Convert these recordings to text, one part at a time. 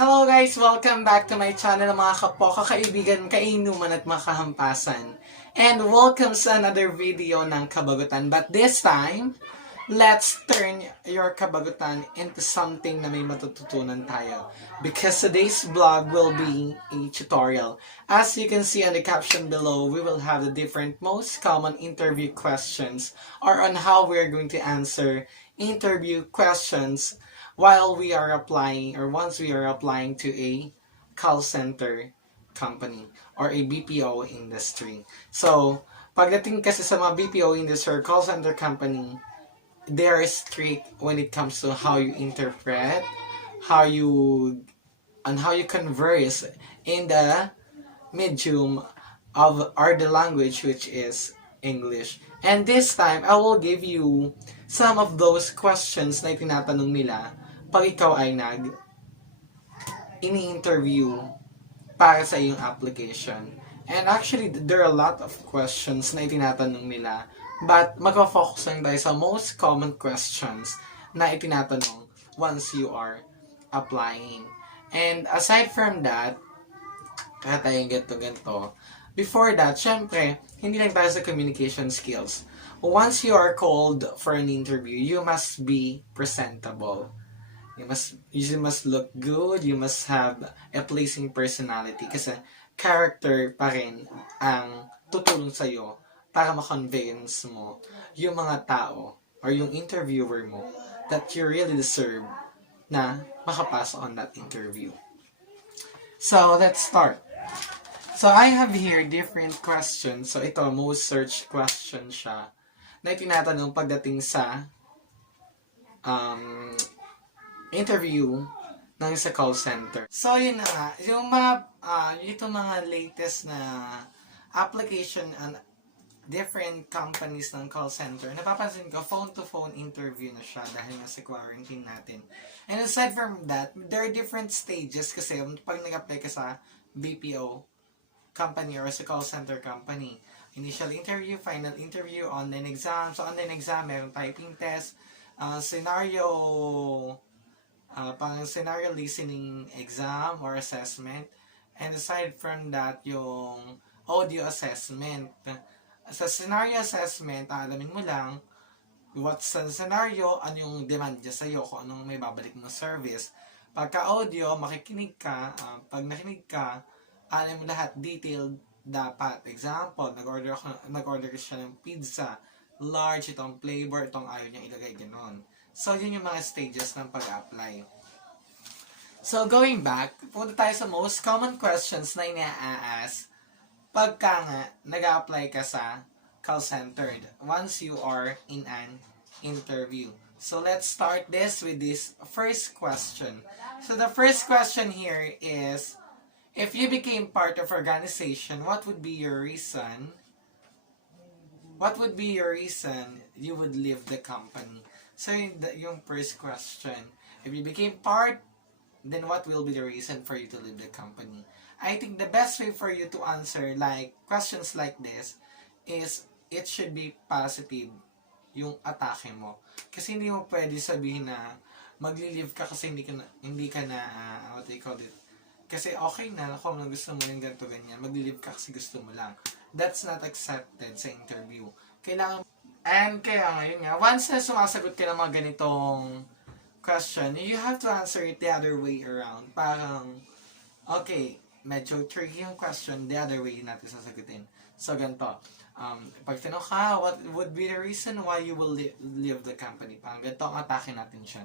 Hello guys! Welcome back to my channel mga kapo, kakaibigan, kainuman at makahampasan. And welcome sa another video ng Kabagutan. But this time, let's turn your kabagutan into something na may matututunan tayo. Because today's vlog will be a tutorial. As you can see on the caption below, we will have the different most common interview questions or on how we are going to answer interview questions while we are applying or once we are applying to a call center company or a BPO industry. So, pagdating kasi sa mga BPO industry or call center company, they are strict when it comes to how you interpret, how you converse in the medium of or the language which is English. And this time, I will give you some of those questions na tinatanong nila pag ikaw ay ini-interview para sa iyong application. And actually, there are a lot of questions na itinatanong nila. But magpa-focus lang tayo sa most common questions na itinatanong once you are applying. And aside from that, kaya tayong ganito. Before that, syempre, hindi lang tayo sa communication skills. Once you are called for an interview, you must be presentable. You must look good, you must have a pleasing personality kasi character pa rin ang tutulong sa'yo para ma-convince mo yung mga tao or yung interviewer mo that you really deserve na makapasa on that interview. So, let's start. So, I have here different questions. So, ito, most searched question siya na tinatanong pagdating sa interview ng sa call center. So, yun na nga. Yung mga latest na application and different companies ng call center, napapansin ko, phone-to-phone interview na siya dahil nga sa quarantine natin. And aside from that, there are different stages kasi pag nag-apply ka sa BPO company or sa call center company. Initial interview, final interview, online exam. So, online exam, meron typing test, scenario listening exam or assessment. And aside from that, yung audio assessment. Sa scenario assessment, alamin mo lang what's the scenario, ano yung demand niya sa'yo, kung anong may babalik mo service. Pagka audio, makikinig ka. Pag nakinig ka, alam mo lahat detailed dapat. Example, nag-order siya ng pizza, large, itong flavor, itong ayaw niyang ilagay, gano'n. So, yun yung mga stages ng pag-apply. So, going back, punta tayo sa most common questions na ina-ask pagka nga nag-apply ka sa call center once you are in an interview. So, let's start this with this first question. So, the first question here is, if you became part of organization, what would be your reason? What would be your reason you would leave the company? So, yung first question, if you became part, then what will be the reason for you to leave the company? I think the best way for you to answer like questions like this is it should be positive yung atake mo. Kasi hindi mo pwede sabihin na magli-leave ka kasi hindi ka na what do you call it? Kasi okay na kung gusto mo yung ganito ganyan, magli-leave ka kasi gusto mo lang. That's not accepted sa interview. Kailangan. And kaya ngayon nga, once na sumasagot ka ng mga ganitong question, you have to answer it the other way around. Parang, okay, medyo tricky yung question, the other way natin sasagutin. So, ganito. Pag tinanong ka, what would be the reason why you will leave the company? Parang ganito ang atake natin siya.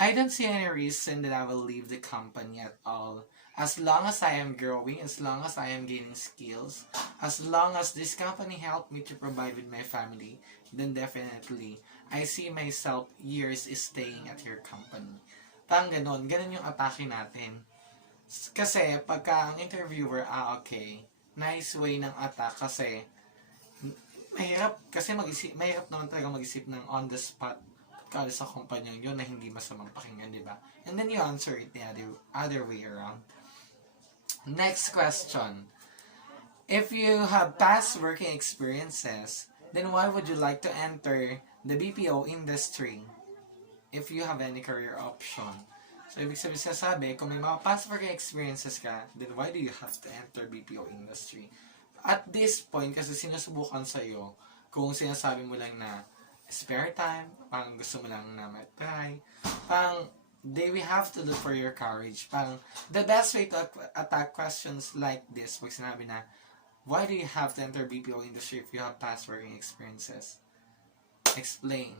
I don't see any reason that I will leave the company at all. As long as I am growing, as long as I am gaining skills, as long as this company helped me to provide with my family, then definitely, I see myself years staying at your company. Parang ganon yung atake natin. Kasi, pagka ang interviewer, okay, nice way ng attack kasi, mahirap naman talaga mag-isip ng on the spot kada sa kumpanyang yun na hindi masamang pakinggan, di ba? And then you answer it the other way around. Next question. If you have past working experiences, then why would you like to enter the BPO industry if you have any career option? So, ibig sabihin sinasabi, kung may mga past work experiences ka, then why do you have to enter BPO industry? At this point, kasi sinusubukan sa'yo, kung sinasabi mo lang na spare time, parang gusto mo lang na matry, parang we have to look for your courage. Parang the best way to attack questions like this, pag sinabi na, why do you have to enter BPO industry if you have past working experiences? Explain.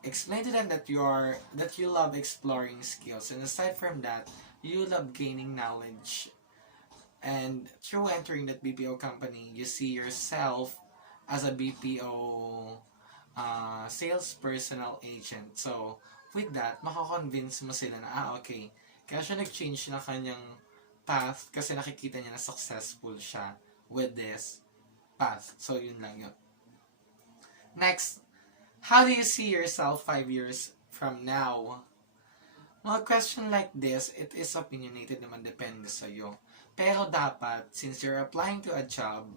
Explain to them that you love exploring skills, and aside from that, you love gaining knowledge. And through entering that BPO company, you see yourself as a BPO sales personal agent. So, with that, makakonvince mo sila na, okay, kaya siya nag-change na kanyang path kasi nakikita niya na successful siya with this path. So, yun lang yun. Next, how do you see yourself 5 years from now? Mga question like this, it is opinionated naman, depende sa'yo. Pero dapat, since you're applying to a job,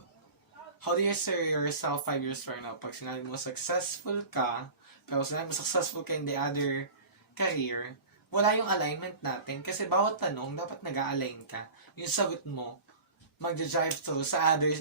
how do you see yourself 5 years from now? Pag sinabi mo successful ka, pero sinabi mo successful ka in the other career, wala yung alignment natin. Kasi bawat tanong, dapat nag-a-align ka. Yung sagot mo, mag-drive to sa other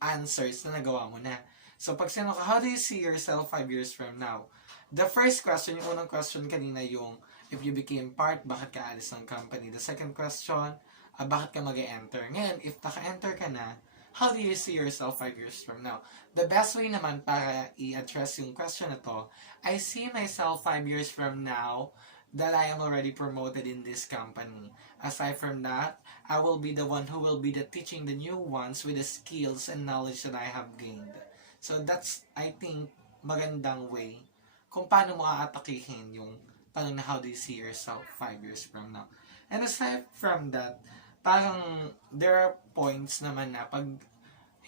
answers na nagawa mo na. So, pag sinabi ko, how do you see yourself 5 years from now? The first question, yung unang question kanina yung, if you became part, bakit ka alis ng company? The second question, bakit ka mag-enter? Ngayon, if naka-enter ka na, how do you see yourself 5 years from now? The best way naman para i-address yung question na to, I see myself 5 years from now that I am already promoted in this company. Aside from that, I will be the one who will be the teaching the new ones with the skills and knowledge that I have gained. So that's, I think, magandang way kung paano mo aatakihin yung tanong na how do you see yourself 5 years from now. And aside from that, parang there are points naman na pag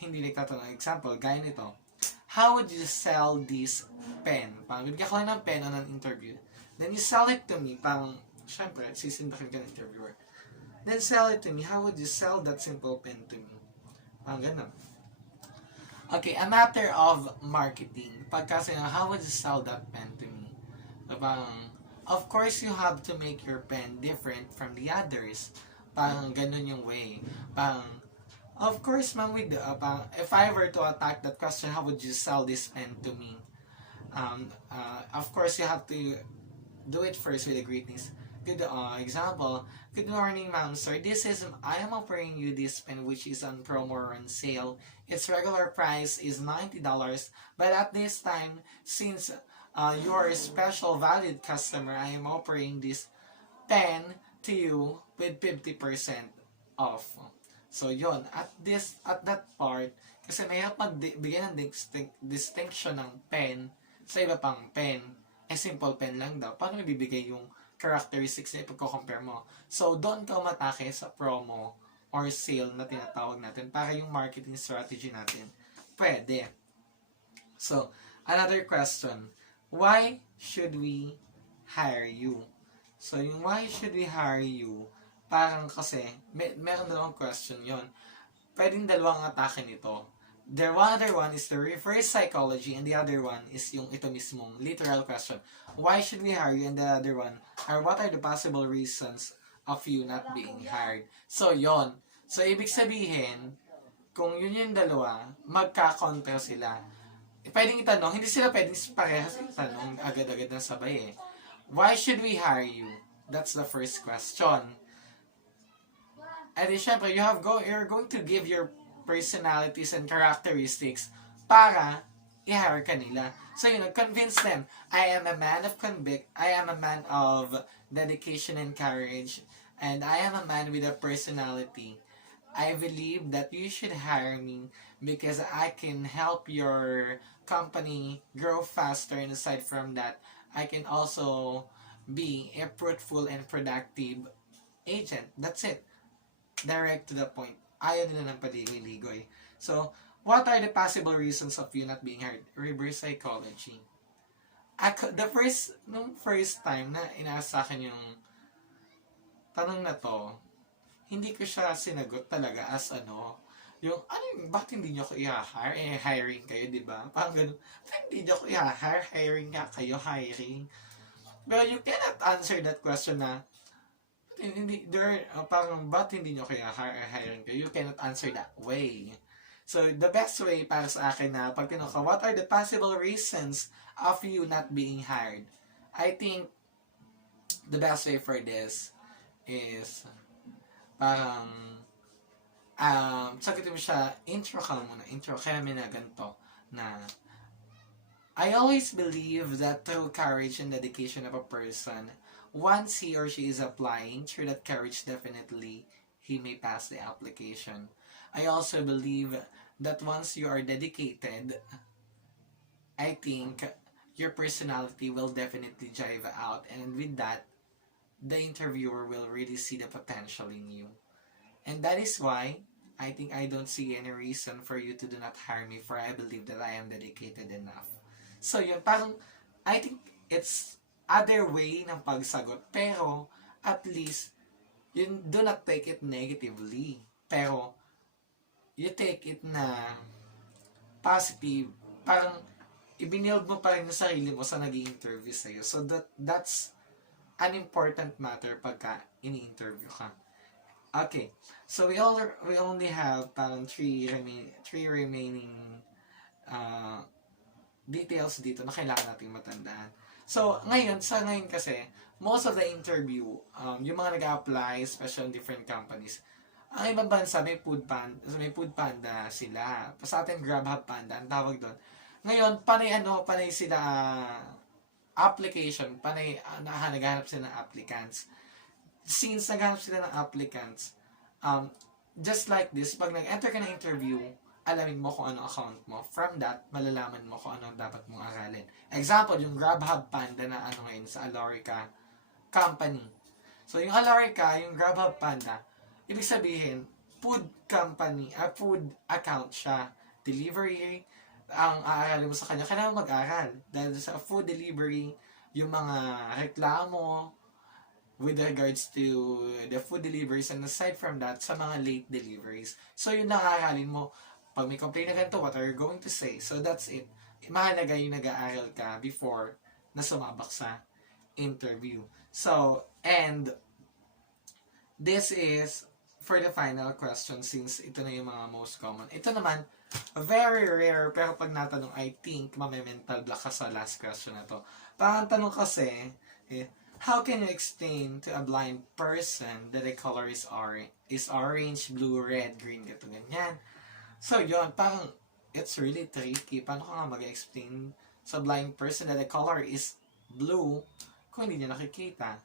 hindi nagtatanong, example, gaya nito, how would you sell this pen? Parang bigyan ko lang ng pen on an interview. Then you sell it to me, parang, syempre, sisindakin ka ng interviewer. Then sell it to me, how would you sell that simple pen to me? Parang ganun. Okay, a matter of marketing. Pagkasi how would you sell that pen to me? So, parang, of course, you have to make your pen different from the others. Parang ganun yung way. Parang, of course, ma'am, if I were to attack that question, how would you sell this pen to me? Of course, you have to do it first with the greetings. Good example. Good morning, ma'am, sir. I am offering you this pen which is on promo or on sale. Its regular price is $90, but at this time, since you are a special valued customer, I am offering this pen to you with 50% off. So, yon. At that part, kasi mahirap magbigay ng distinction ng pen sa iba pang pen. Simple pen lang daw. Paano ibibigay yung characteristics na ipagko-compare mo? So, doon ka umatake sa promo or sale na tinatawag natin para yung marketing strategy natin. Pwede. So, another question. Why should we hire you? So, yung why should we hire you, parang kasi, meron dalawang question yon. Pwedeng dalawang atake nito. The other one is the reverse psychology, and the other one is yung ito mismong literal question. Why should we hire you? And the other one are what are the possible reasons of you not being hired? So, yon. So, ibig sabihin, kung yun yung dalawa, magka-counter sila. Pwedeng itanong, hindi sila pwedeng parehas itanong agad-agad na sabay eh. Why should we hire you? That's the first question. And then, syempre, you're going to give your personalities and characteristics para i-hire ka nila. So, convince them, I am a man of I am a man of dedication and courage, and I am a man with a personality. I believe that you should hire me because I can help your company grow faster, and aside from that, I can also be a fruitful and productive agent. That's it. Direct to the point. Ayaw nila ng paligoy-ligoy. So, what are the possible reasons of you not being hired? Reverse psychology. Nung first time na inaasa sa akin yung tanong na to, hindi ko siya sinagot talaga as bakit hindi nyo ako i-hire? Hiring kayo, di ba? Parang ganun, bakit hindi nyo ako i-hire? Hiring nga kayo, hiring. Pero you cannot answer that question na, hindi, parang, ba't hindi nyo kaya hiring kayo? You cannot answer that way. So, the best way para sa akin na, pag tinanong ka, what are the possible reasons of you not being hired? I think, the best way for this is, parang, sagutin mo siya, intro ka muna, kaya may na ganito, na, I always believe that through courage and dedication of a person, once he or she is applying, through that courage, definitely, he may pass the application. I also believe that once you are dedicated, I think your personality will definitely drive out, and with that, the interviewer will really see the potential in you. And that is why, I think I don't see any reason for you to do not hire me, for I believe that I am dedicated enough. So yun, parang, I think it's other way ng pagsagot. Pero, at least, you do not take it negatively. Pero, you take it na positive. Parang, ibinild mo pa rin yung sarili mo sa nag-i-interview sa'yo. So, that's an important matter pagka ini-interview ka. Okay. So, we only have parang three remaining details dito na kailangan nating matandaan. So, ngayon kasi, most of the interview, yung mga nag-a-apply, especially in different companies, ang ibang bansa may food panda sila. Sa atin, Grubhub Panda, ang tawag doon. Ngayon, panay sila application, naghahanap sila ng applicants. Since naghahanap sila ng applicants, just like this, pag nag-enter ka ng interview, alamin mo kung ano account mo. From that, malalaman mo kung ano dapat mong aralin. Example, yung Grubhub Panda na ngayon sa Alorica company. So, yung Alorica, yung Grubhub Panda, ibig sabihin, food company, food account siya. Delivery, ang aaralin mo sa kanya, kailangan mag-aral. Dahil sa food delivery, yung mga reklamo, with regards to the food deliveries, and aside from that, sa mga late deliveries. So, yun lang aaralin mo. Pag may complaint na ganito, what are you going to say? So, that's it. Mahalaga yung nag-aaral ka before na sumabak sa interview. So, and this is for the final question, since ito na yung mga most common. Ito naman, very rare, pero pag natanong, I think, mame-mental block ka sa last question na to. Pang tanong kasi, how can you explain to a blind person that the color is orange, blue, red, green, gato ganyan? So, yun, parang, it's really tricky. Paano ka nga mag-explain sa blind person that the color is blue kung hindi niya nakikita?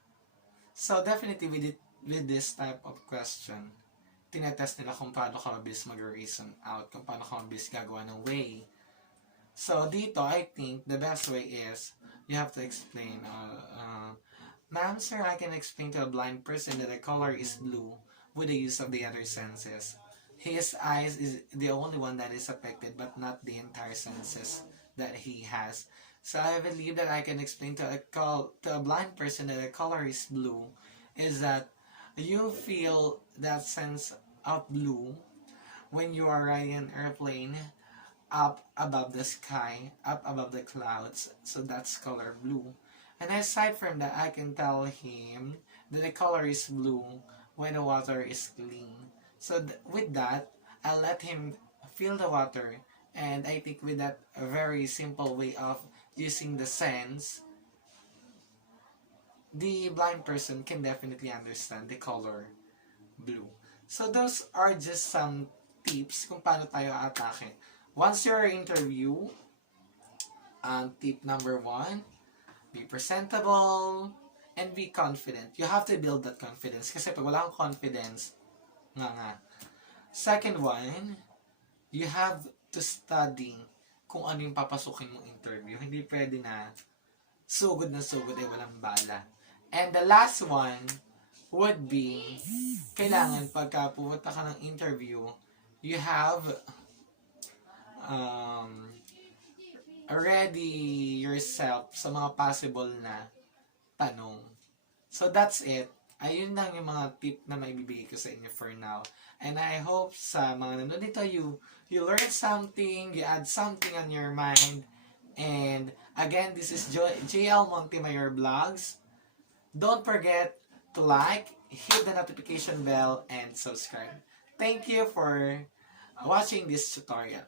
So, definitely with this type of question, tinetest nila kung paano ka mabilis mag-reason out, kung paano ka mabilis gagawa ng way. So, dito, I think, the best way is, you have to explain, Ma'am, sir, I can explain to a blind person that the color is blue with the use of the other senses. His eyes is the only one that is affected, but not the entire senses that he has. So I believe that I can explain to a blind person that the color is blue is that you feel that sense of blue when you are riding an airplane up above the sky, up above the clouds. So that's color blue. And aside from that, I can tell him that the color is blue when the water is clean. So with that, I'll let him feel the water, and I think with that, a very simple way of using the sense, the blind person can definitely understand the color blue. So those are just some tips kung paano tayo atake. Once you're interview, tip number 1, be presentable and be confident. You have to build that confidence kasi pag wala kang confidence, Second one, you have to study kung ano yung papasukin mong interview. Hindi pwede na sugod walang bala. And the last one would be, kailangan pagka pumunta ka ng interview, you have ready yourself sa mga possible na tanong. So that's it. Ayun lang yung mga tip na maibibigay ko sa inyo for now. And I hope sa mga nanonood dito, you learn something, you add something on your mind, And again, this is JL Montemayor Vlogs. Don't forget to like, hit the notification bell, and subscribe. Thank you for watching this tutorial.